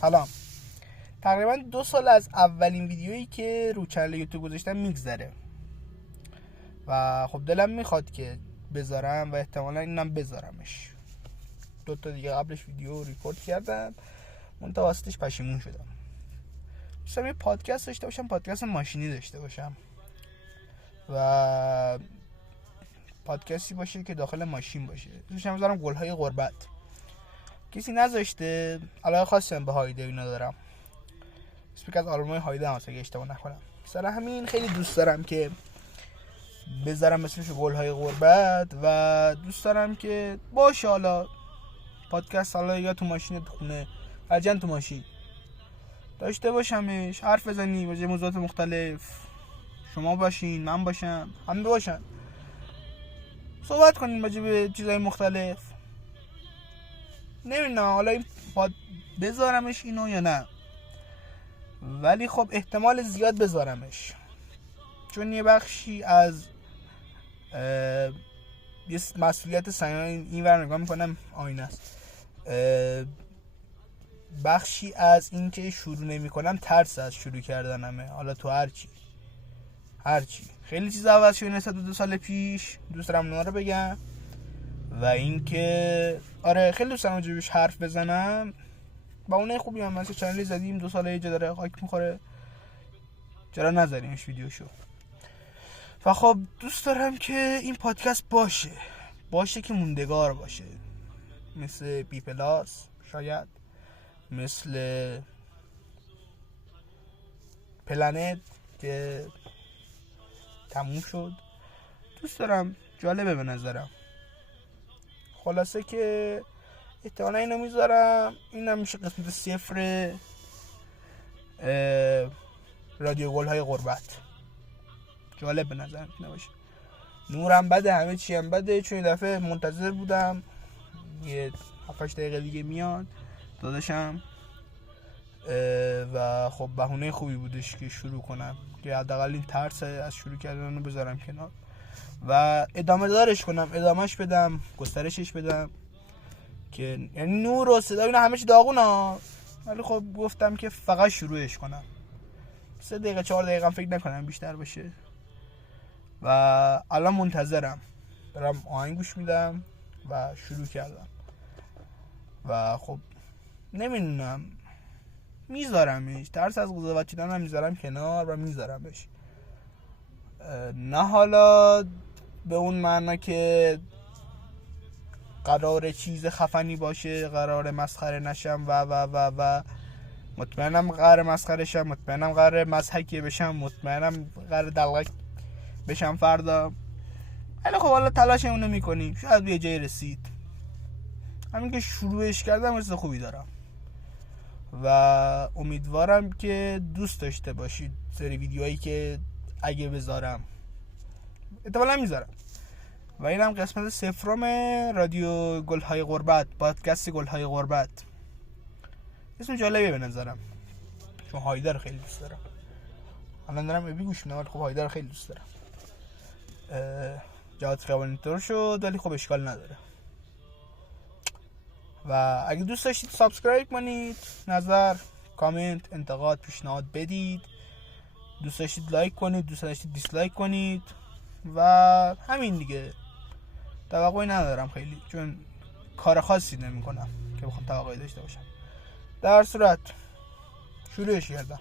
سلام. تقریبا 2 سال از اولین ویدیویی که رو کانال یوتیوب گذاشتم میگذره و خب دلم میخواد که بذارم و احتمالا اینم بذارمش. 2 تا دیگه قبلش ویدیو ریکورد کردم، منتها واسطش پشیمون شدم. دوستم یه پادکست داشته باشم، پادکست ماشینی داشته باشم و پادکستی باشه که داخل ماشین باشه. دوستم بذارم گل‌های غربت. کسی نذاشته، علاقه خاصی به هایده اینا دارم. اسم از آلبوم هایده هم اگه اشتباه نکنم. سر همین خیلی دوست دارم که بذارم اسمش گل‌های غربت و دوست دارم که باشه حالا پادکست حالا یا تو ماشین تو خونه فرجن تو ماشین داشته باشمش، حرف بزنیم راجع به موضوعات مختلف، شما باشین من باشم همه باشن، صحبت کنیم راجع به چیزهای مختلف. نمیدونم حالا این بذارمش اینو یا نه، ولی خب احتمال زیاد بذارمش چون یه بخشی از یه مسئولیت سیان این ور نگاه میکنم آینه است. بخشی از این که شروع نمی کنم ترس از شروع کردنمه. حالا تو هرچی خیلی چیز عوض شده نسبت به 2 سال پیش، دوست دارم اونا رو بگم و این که آره خیلی دوست دارم راجبش حرف بزنم. با اونه خوبی هم مثلا چنلی زدیم 2 ساله جا داره خاک میخوره، چرا نذاریمش ویدیوشو. و خب دوست دارم که این پادکست باشه که موندگار باشه، مثل بی پلاس، شاید مثل پلنت که تموم شد. دوست دارم، جالبه به نظرم. خلاصه که احتمالا اینو میذارم. اینم میشه قسمت 0 رادیو گل‌های غربت. جالب به نظر نباشه. نورم بده، همه چی هم بده، چون این دفعه منتظر بودم یه 7-8 دقیقه دیگه میاد داداشم و خب بهونه خوبی بودش که شروع کنم، که حداقل این ترس از شروع کردن رو بذارم کنار و ادامه دارش کنم، ادامهش بدم، گسترشش بدم، که یعنی نور و صدا اینا همه چی داغونه، ولی خب گفتم که فقط شروعش کنم. 3 دقیقه 4 دقیقه هم فکر نکنم بیشتر باشه و الان منتظرم، دارم آهنگ گوش میدم و شروع کردم و خب نمیدونم میذارمش، ترس از قضاوت شدن هم میذارم کنار و میذارمش. نه حالا به اون معنا که قرار چیز خفنی باشه، قرار مسخره نشم و مطمئنم قرار مسخره شم، مطمئنم قرار مضحکی بشم، مطمئنم قرار دلغک بشم فردا، ولی خب حالا تلاش اونو میکنیم، شاید به جای رسید. همین که شروعش کردم حس خوبی دارم و امیدوارم که دوست داشته باشید سری ویدیوهایی که اگه بذارم احتمالاً میذارم. و اینم قسمت 0 رادیو گل‌های غربت، پادکست گل‌های غربت. اسم جالبیه به نظرم، چون هایده رو خیلی دوست دارم. الان دارم ابی گوش میدم، ولی خب هایده رو خیلی دوست دارم. جهات خیابانی طور شد ولی خب اشکال نداره. و اگه دوست داشتید سابسکرایب کنید، نظر، کامنت، انتقاد، پیشنهاد بدید. دوست داشتید لایک کنید، دوست داشتید دیسلایک کنید و همین دیگه. توقعی ندارم خیلی، چون کار خاصی نمی کنم که بخوام توقعی داشته باشم. در صورت شروعش کردم.